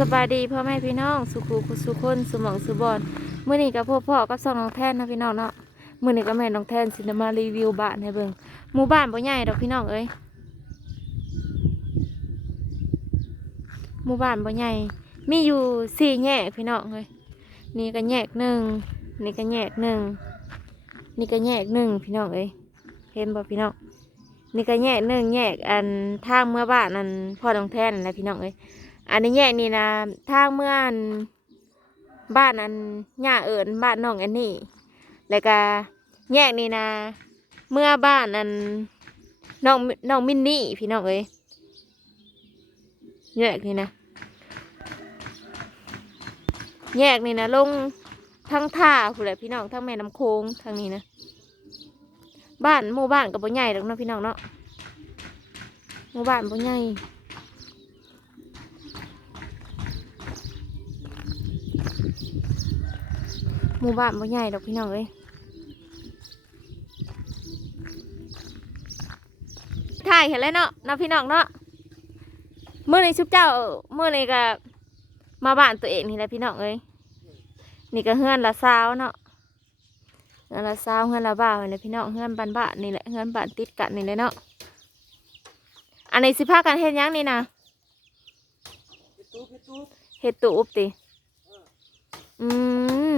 สบายดีพ่อแม่พี่น้อง สุขุสุคนสมองสุบอนเมื่อนี้กับพ่อพ่อกับสองน้องแทนนะพี่น้องเนาะเมื่อนี้กับแม่น้องแทนสิจะมารีวิวบ้านให้เบิ่งหมู่บ้านบ่ใหญ่ดอกพี่น้องเอ้ยหมู่บ้านบ่ใหญ่มีอยู่สี่แยกพี่น้องเอ้ยนี่ก็แยกหนึ่งนี่ก็แยกหนึ่งนี่ก็แยกหนึ่งพี่น้องเอ้ยเห็นบ่พี่น้องนี่ก็แยกหนึ่งแยกอันทางเมื่อบ้านอันพ่อน้องแทนนั่นและพี่น้องเอ้ย อันนี้แยกนี่นะทางเมื่อนบ้านอันย่าเอิญบ้านน้องอันนี้แล้วก็แยกนี่นะเมื่อบ้านอันน้องน้องมินนี่พี่น้องเอ้ยแยกนี่นะ แยกนี่นะลงทั้งท่าผู้แหละพี่น้องทั้งแม่น้ำโค้งทางนี้นะบ้านหมู่บ้านกับบ่ใหญ่หรอกเนาะพี่น้องเนาะหมู่บ้านบ่ใหญ่ หมู่บ้านบ่ใหญ่ดอกพี่น้องเอ้ยถ่ายเห็นแล้วเนาะเนาะพี่น้องเนาะเมื่อในชุบเจ้าเมื่อในก็มาบ้านตัวเองนี่แหละพี่น้องเอ้ยนี่ก็เฮือนละสาวเนาะเฮือนละสาวเฮือนละบ่าวนี่แหละพี่น้องเฮือนบ้านบ้านนี่แหละเฮือนบ้านติดกันนี่เลยเนาะอันนี้สิพากันเฮ็ดหยังนี่นะเฮ็ดตูบติอืม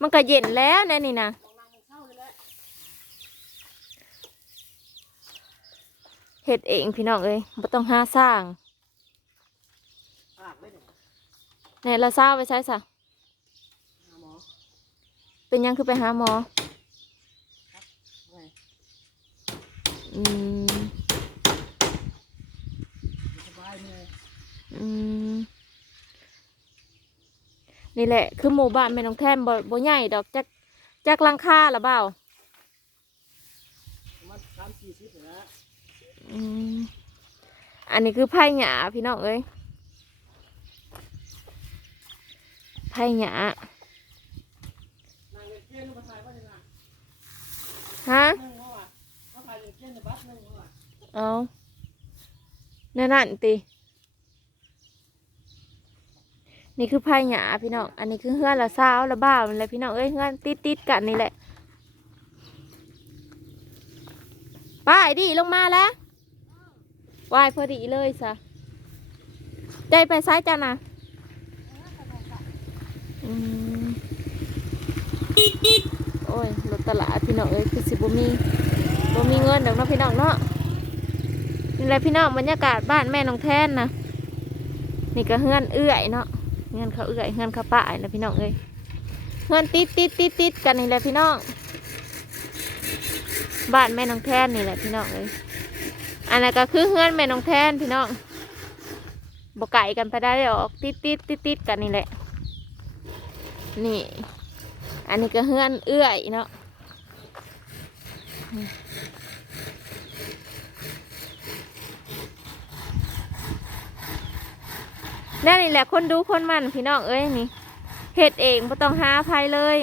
มันก็เย็นแล้วนะนี่นะเห็ดเองพี่น้องเอ้ยไม่ต้องหาสร้างไหนละเศร้าไปใช้สะเป็นยังคือไปหาหมออืมอืม นี่แหละ คือหมู่บ้านแม่น้องแท่นบ่บ่ใหญ่ดอกจักจักลังคาละเปล่าอืมอันนี้คือไผ่หยาพี่น้องเอ้ยไผ่หยาฮะเอาแน่นนั่นติ นี่คือไผ่หยาพี่น้อง อันนี้คือเฮือนละสาวละบ่าวนั่นแหละพี่น้องเอ้ยเฮือนติดติดๆกันนี่แหละไป้ายดิลงมาแล้ววายพอดีเลยสะใจไปซ้ายจ้านะอืมโอ้ยรถตลาดพี่น้องเอ้ยคือสิบ่มีบ่มีเงินดอกเนาะพี่น้องเนาะนี่แหละพี่น้องบรรยากาศบ้านแม่น้องแทนนะนี่ก็เฮือนเอื้อยเนาะ เงินเขาเอื่อยเงินเขาป่ายนะพี่น้องเอ้ยเงินติดติดติดติดกันนี่แหละพี่น้องบ้านแม่น้องแทนนี่แหละพี่น้องเอ้ยอันนั้นก็คือเฮือนแม่น้องแทนพี่น้องบกไก่กันไปได้ออกติดติดติดติดกันนี่แหละ นี่ อันนี้ก็เฮือนเอื้อยเนาะ นั่นนี่แหละคนดูคนมันพี่น้องเอ้ยนี่เฮ็ดเองไม่ต้องหาภัยเลย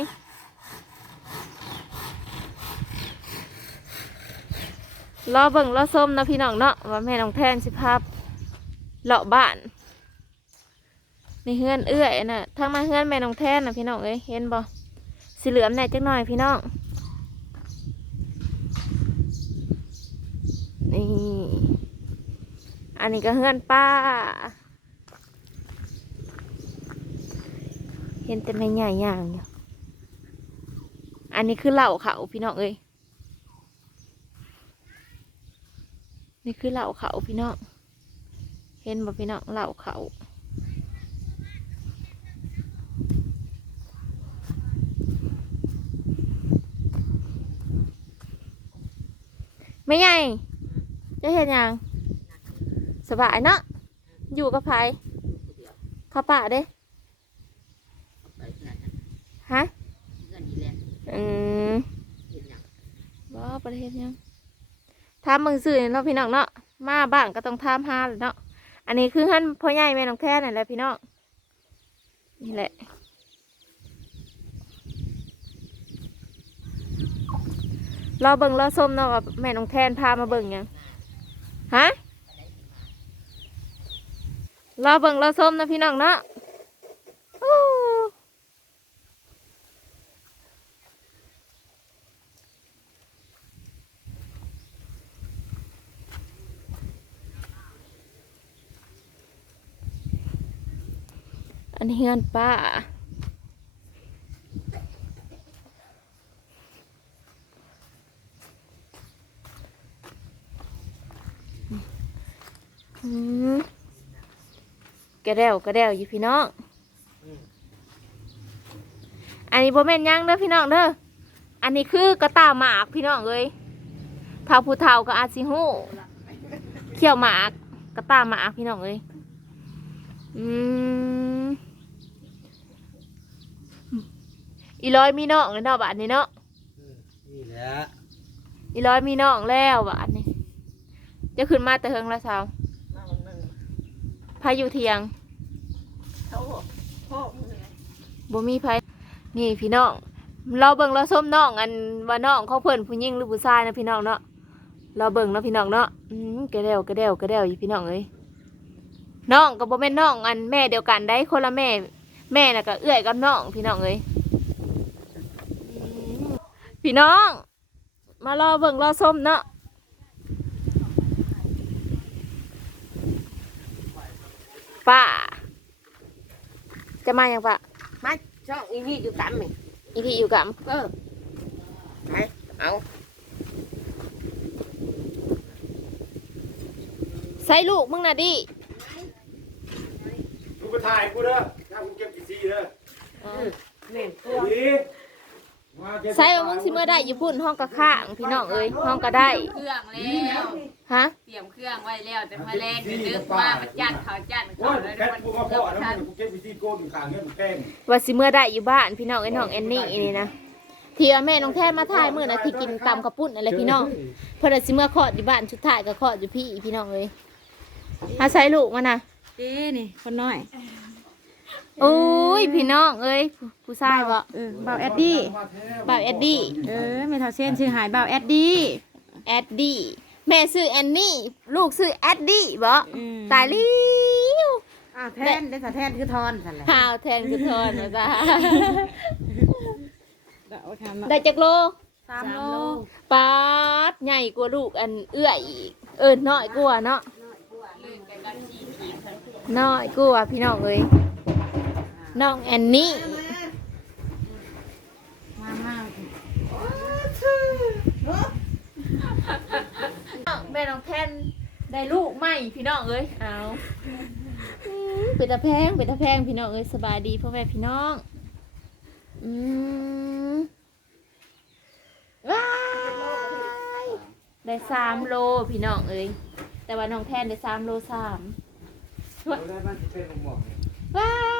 รอเบิ่งรอส้มนะพี่น้องเนาะว่าแม่น้องแทนสิภาพเลาะบ้านในเฮือนเอื้อยน่ะทางมาเฮือนแม่น้องแทนนะพี่น้องเอ้ยเห็นบ่สีเหลือมแน่จักหน่อยพี่น้องนี่อันนี้ก็เฮือนป้า เห็นแต่ไม่ใหญ่ย่างอยู่อันนี้คือเหล่าเขาพี่น้องเอ้ยนี่คือเหล่าเขาพี่น้องเห็นบ่พี่น้องเหล่าเขาไม่ใหญ่จะเห็นยังสบายเนาะอยู่กับไผเข้าป่าเด้ ฮะ อืมบ่ประเทศยังทำมึงสื่อเนาะพี่น้องเนาะมาบ้านก็ต้องทำฮาเลยเนาะอันนี้คือฮั่นพ่อใหญ่แม่น้องแท้นั่นแหละพี่น้องนี่แหละรอเบิ่งรอส้มเนาะแม่น้องแทนพามาเบิ่งยังฮะรอเบิ่งรอส้มนะพี่น้องเนาะอู้อันนี้ เฮือนป้า อืมกระเดวกระเดวอยู่พี่น้อง อันนี้โบแม่นยังเด้อพี่น้องเด้อ อันนี้คือกระตาหมากพี่น้องเอ้ยเท่าผู้เฒ่าก็อาจสิฮู้เขี่ยวหมากกระตาหมากพี่น้องเอ้ยอืม อีร้อยมีน้องเลยเนาะบาดนี้เนาะนี่แหละอีร้อยมีน้องแล้วบาดนี้จะขึ้นมาแต่เฮิงละสาวพาอยู่เทียงบ่มีไผนี่พี่น้องเราเบิ่งเราส้มน้องอันว่าน้องเขาเพิ่นผู้หญิงหรือผู้ชายนะพี่น้องเนาะเราเบิ่งเนาะพี่น้องเนาะอืมกระเดวกระเดวกระเดวอยู่พี่น้องเอ้ยน้องก็บ่แม่นน้องอันแม่เดียวกันได้คนละแม่ แม่น่ะก็เอื้อยกับน้องพี่น้องเอ้ยอืม พี่น้อง มารอเบิ่งรอส้มเนาะป้าจะมาอย่างป้ามาช่องอีนี่อยู่ต่ำไหมอีพี่อยู่กับเออไปเอาใส่ลูกมึงน่ะดิกูไปถ่ายกูเด้อถ้ากูเก็บกี่ซีเด้อเล่นตัวดีมาเก็บ ใส่ว่ามึงสิเมื่อได้อยู่พุ่นห้องกระข้างพี่น้องเอ้ยห้องก็ได้เครื่องแล้วฮะเตรียมเครื่องไว้แล้วแต่มาแรงเดือดมามาจัดเขาจัดโอ้เขายแล้วแคทมันกูมาพ่อแล้วมึงกูเก็บกี่ซีโก้อยู่ข้างเงี้ยมึงแป้งว่าสิเมื่อได้อยู่บ้านพี่น้องไอ้น้องแอนนี่นี่นะที่ว่าแม่น้องแท้มาถ่ายมื้อนะที่กินตำกระปุ่นอะไรพี่น้องเพิ่นว่าสิเมื่อคลอดอยู่บ้านชุดถ่ายก็คลอดอยู่พี่พี่น้องเอ้ยหาใส่ลูกมานะเด้นี่คนน้อย โอ้ยพี่น้องเอ้ยผู้ผู้ชายบ่เออบ่าวแอดดี้บ่าวแอดดี้เออไม่เท่าเส้นชื่อหายบ่าวแอดดี้แอดดี้แม่ชื่อแอนนี่ลูกชื่อแอดดี้บ่ตายลิ้วอ่าแทนได้สะแทนคือทอนสั่นแหละหาวแทนคือทอนนะจ๊ะเอาทำได้จักโลสามโลปาดใหญ่กว่าลูกอันเอื้อยอีกเอินน้อยกว่าเนาะน้อยกว่าพี่น้องเอ้ย น้องแอนนี่ มามาแม่น้องแทนได้ลูกใหม่พี่น้องเอ้ยเอาอืมเป็นตาแพงเป็นตาแพงพี่น้องเอ้ยสบายดีพ่อแม่พี่น้องอืมว้ายได้สามโลพี่น้องเอ้ยแต่ว่าน้องแทนได้สามโลสามได้บ้านที่เป็นหมวกว้าย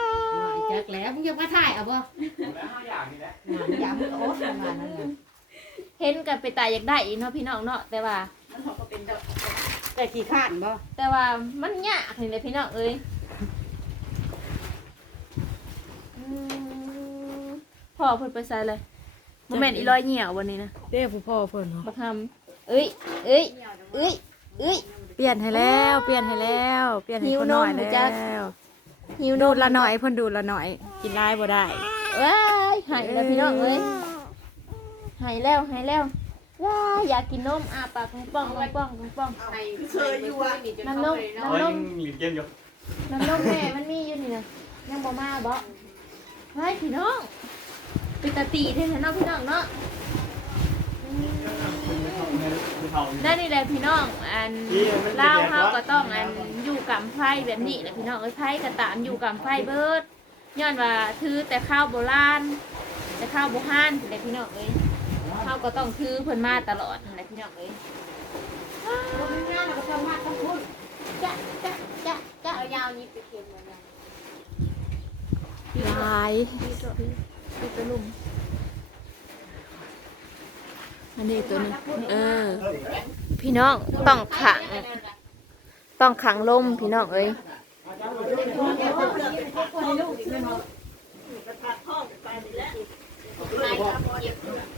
จักแล้วมึงยังมาถ่ายเอาบ่แล้วห้าอย่างนี่แหละอย่ามึงโอ๊ตประมาณนั้นเลยเห็นกันไปตายอยากได้อีกเนาะพี่น้องเนาะแต่ว่าแต่กี่ข้านบ่แต่ว่ามันยากนี่แหละพี่น้องเอ้ยอืมพ่อเพิ่นไปใส่เลยโมเมนต์อีร้อยเหี่ยววันนี้นะเด้ผู้พ่อเพิ่นเนาะบักทำเอ้ยเอ้ยเอ้ยเอ้ย เปลี่ยนให้แล้ว เปลี่ยนให้แล้ว เปลี่ยนให้คนน้อยหิวนมอยู่จ้ะแล้ว หิวดูดูดละหน่อยเพิ่นดูดละหน่อย กินหลายบ่ได้ว้ายหายแล้วพี่น้องเอ้ยหายแล้วหายแล้วว้ายอยากกินนมอาปากกงป้องกงป้องกงป้องเคยอยู่อะน้ำนมน้ำนมมีเกมอยู่น้ำนมแม่มันมีอยู่นี่นะยังบ่มาบ่เฮ้ยพี่น้องปิดตาตีเท่านั้นเนาะพี่น้องเนาะ ได้นี่แหละพี่น้อง อันเล่าวเฮาก็ต้องอันอยู่กับไฟแบบนี้แหละพี่น้องเอ้ยไฟกระตามอยู่กับไฟเบิดย้อนว่าถือแต่ข้าวโบราณแต่ข้าวโบราณแหละพี่น้องเอ้ยเฮาก็ต้องถือเพิ่นมาตลอดนั่นแหละพี่น้องเอ้ยงานเราก็ทำมาต้องพูดจะจะจะจะเอายาวนี้ไปเค็มบ่ยังหลายพี่ตัวพี่ตัวลุม อันนี้ตัวนึงเออ พี่น้องต้องขัง ต้องขังลมพี่น้องเอ้ย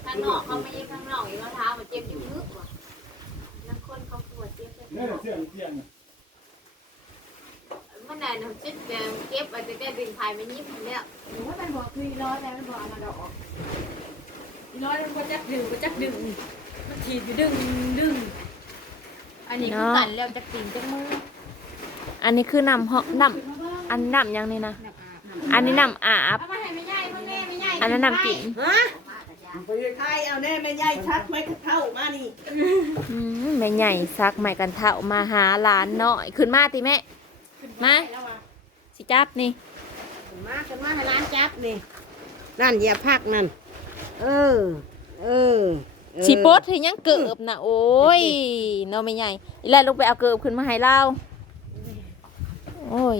ข้างนอกเขาไม่ยิงข้างนอกอีกว่าเท้ามันเจ็บอยู่ลึกว่ะนักคนเขาปวดเจ็บเนี่ยเสียงเสียงมันไหนน้ำจิ้มแดงเก็บไว้จะได้ดึงภายไม่ยิบเนี่ยหนูว่ามันบอกคือร้อยแล้วมันบอกเอามาดอก ร้อยมันก็จักดึงก็จักดึงมันถีบอยู่ดึงดึงอันนี้คือกันแล้วจะตีนจะมืออันนี้คือน้ำเหาะน้ำอันน้ำหยังนี่นะนับอาบอันนี้น้ำอาบ เอามาให้แม่ใหญ่พ่อแม่แม่ใหญ่อันนั้นน้ำกินฮะใครเอาแน่แม่ใหญ่ชักไว้เข้ามานี่อืมแม่ใหญ่ซักใหม่กันเท่ามาหาหลานหน่อยขึ้นมาติแม่ มาแล้วว่ะสิจับนี่ มากันมาให้ร้านจับนี่นั่นอย่าพักนั่น เออ เออเออสิโปดให้ยังเกิบนะโอ้ยเนาะแม่ใหญ่อีแล้วลงไปเอาเกิบขึ้นมาให้เราโอ้ย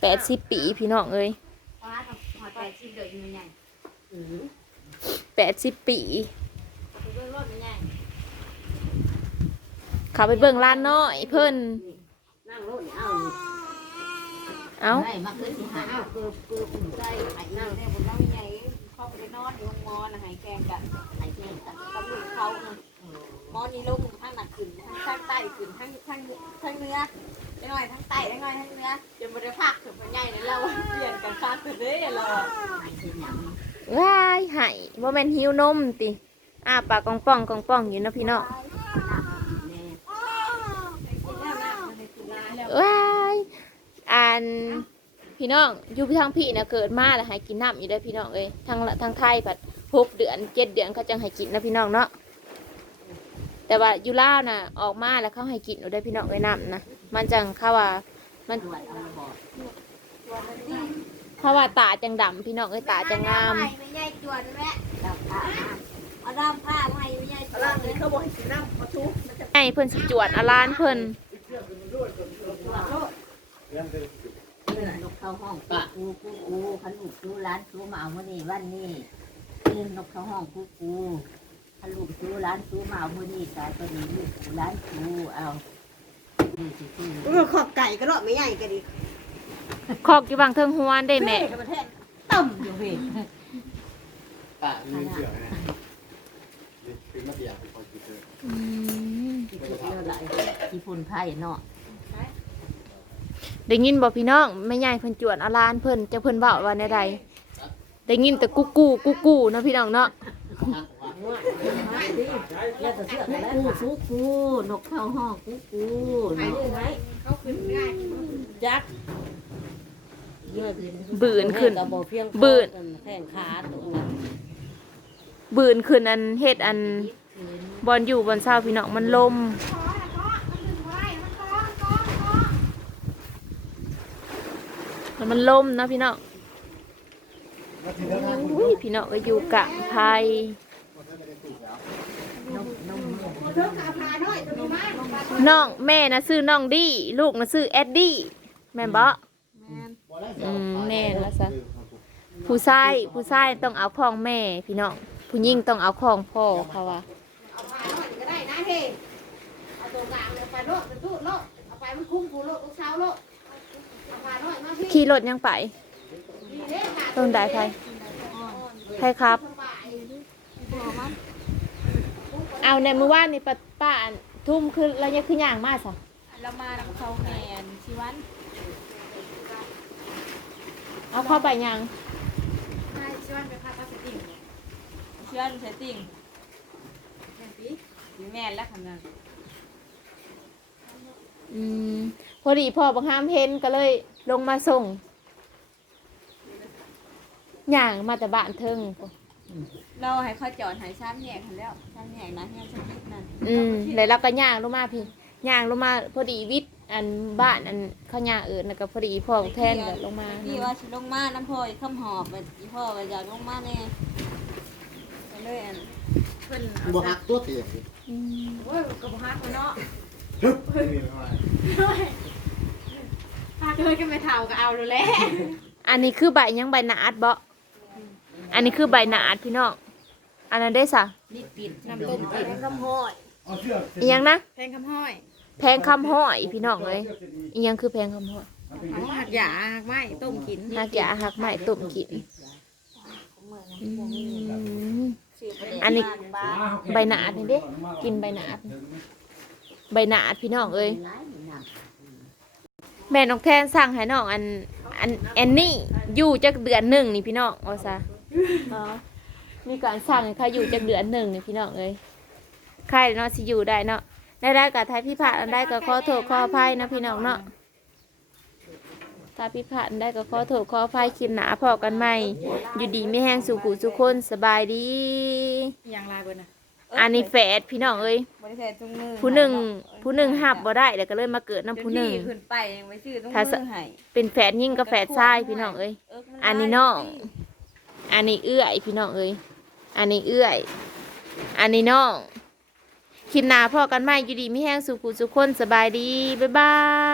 แปดสิบปีพี่น้องเอ้ยฟ้ากับหอยแปดชิ้นเดือดอยู่ใหญ่อืมแปดสิบปีไปเบิ่งรถใหญ่เขาไปเบิ่งร้านน้อยเพิ่นนั่งรถเอานี่เอ้า ได้มาขึ้นสิหาเอาเกือบเกือบอุ่นใจไอ้นั่งได้บนน้องใหญ่เข้าไปน อนอยู่ห้องมอนะหายแกงกันหายแกงกันกับลูกเขานะมอนี่ลงทั้งหนักขึ้นทั้งข้างใต้ขึ้นทั้งทั้งทั้งเนื้อได้หน่อยทั้งใต้ได้หน่อยทั้งเนื้อจนบริภาคถึงมันใหญ่เนี่ยเราเปลี่ยนกันคักไปเลยเราว้ายไห้บ่แม่นหิวนมติอ้าปากกองป่องกองป่องอยู่นะพี่น้องว้ายอัน พี่น้องอยู่ทางพี่นะเกิดมาแล้วให้กินน้ำอยู่ได้อพี่น้องเอ้ยทางทางไทยผัดหกเดือนเจ็ดเดือนเขาจังให้กินนะพี่น้องเนาะแต่ว่าอยู่ลาวน่ะออกมาแล้วเขาให้กินอยู่ได้อพี่น้องไว้น้ำนะมันจังเขาว่ามันเขาว่าตาจังดำพี่น้องเอ้ยตาจังงามไม่ใหญ่จวนแม่เอาดำผ้ามาให้ไม่ใหญ่จวร่างนเลนี้ยเขาบอกให้กินน้ำมาชุบมันจะให้เพิ่นสิจวดอาลานเพิ่น นกเข้าห้องกูกูกูขันลูกชูร้านชูมาเอามื่อนี้วันนี้คือนกเข้าห้องกูกูขันลูกชูร้านชูมาเอามื่อนี้แต่ตัวนี้ลูกร้านชูเอานี่สิคือเออขอบไก่ก็รอดไม่ใหญ่ก็ดีคอกอยู่บางเทิงฮวนได้แม่กับประเทศต่ำอยู่เว้ยปะมีเสือนะนี่คือมาเดียวเป็นคนกินเลยอืมที่พูดเรื่องอะไรที่พูนไพ่เนาะ ได้ยินบ่พี่น้องแม่ใหญ่เพิ่นจวดอาลานเพิ่นจะเพิ่นเว้าว่าแนวใดได้ยินแต่กุ๊กกูกุ๊กกูเนาะพี่น้องเนาะแล้วก็เชื่อกูกูกูนกเข้าห้องกูกูเนาะเขาขึ้นง่ายจักบืนขึ้นกับบ่เพียงบืนแข้งขาตัวนั้นบืนขึ้นอันเฮ็ดอันบอลอยู่บอลเศร้าพี่น้องมันลม แล้วมันล่มเนาะพี่น้องอุ้ยพี่น้องก็อยู่กะไพยน้องแม่นะซื้อน้องดี้ลูกนะซื้อแอดดี้แม่นบ่อืมแม่ละซะผู้ชายผู้ชายต้องเอาของแม่ พี่น้องผู้หญิงต้องเอาของพ่อเขาว่าเอาพาน้อยก็ได้นะเฮเอาตัวกลางเลยไปโลดไปตู้โลดเอาไปมันคุ้มกูโลดลูกสาวโลด ขี่รถยังไปนี่เด้อค่ะต้นได้ใครใครครับ เอาในมือว่านนี่ป้าป้าอันทุ่มคือเราเนี่ยคืออย่างมากสะเรามาดังเขาแมนชีวัน เอาเข้าไปยังใช่ช่วยไปพาเขาสติ่งเชื่อนเซตติ้งแม่ปีมีแม่และคำนั้นอืมพอดีพ่อบังคับเห็นก็เลย ลงมาส่งอย่างมาแต่บ้านเทิง เราให้เขาจอดหายซ้ำแยกกันแล้วซ้ำแยกนะยังสติ๊กนั่นอืมแล้วเราก็ย่างลงมาพี่ย่างลงมาพอดีวิทย์อันบ้านอันเขาย่างเอินแล้วก็พอดีพ่อแทนก็ลงมาพี่ว่าชิลงมาน้ำพ่อยคำหอบแบบพ่อก็อยากลงมาแน่ก็เลยอันเพิ่นบ่หักตัวเตียงอืมโอ้ยกระบอกฮักเนาะฮึบนี่มา พาเธอก็ไม่เท่าก็เอาเลยแหละอันนี้คือใบยังใบหนาดบ่อันนี้คือใบหนาดพี่น้อง อันนั้นได้สะนี่ปิดน้ำต้มกินคำห้อยเอาเชือกอีหยังนะ แพงคำห้อยแพงคำห้อยพี่น้องเลยอีหยังคือแพงคำห้อยเอาหักหยาหักไม้ต้มกินหักยาหักไม้ต้มกินอืมอันนี้ใบหนาดนี่เด้กินใบหนาดใบหนาดพี่น้องเอ้ย แม่น้องแทนสั่งให้น้องอันอันแอนนี่อยู่จักเดือนหนึ่งนี่พี่น้องเอาซะอ๋อมีการสั่งให้เขาอยู่จักเดือนหนึ่งนี่พี่น้องเอ้ยใครเนาะสิอยู่ได้เนาะได้ได้กับท้ายพี่พลาดอันได้ก็ขอโทษขออภัยนะพี่น้องเนาะถ้าพี่พลาดอันได้ก็ขอโทษขออภัยคลิปหนาพอกันใหม่อยู่ดีไม่แห้งสู่ผู้สุกคนสบายดีอย่างไรเบิ่นน่ะ อันนี้แฝดพี่น้องเอ้ยบ่ได้ใส่ถุงมือผู้หนึ่งผู้หนึ่งหับบ่ได้แล้วก็เลยมาเกิดน้ำผู้หนึ่ง เดี๋ยวพี่ขึ้นไปยังไม่ซื้อถุงถ้ามืสะอให้เป็นแฝดยิ่งกับแฝดชายพี่น้องเอ้ย เกมัอันนี้น้อง อันนี้เอื้อยพี่น้องเอ้ย อันนี้เอื้อย อันนี้น้อง คลิปหน้าพ่อกันใหม่อยู่ดีไม่แห้งสุขุสุขคนสบายดี บ๊ายบาย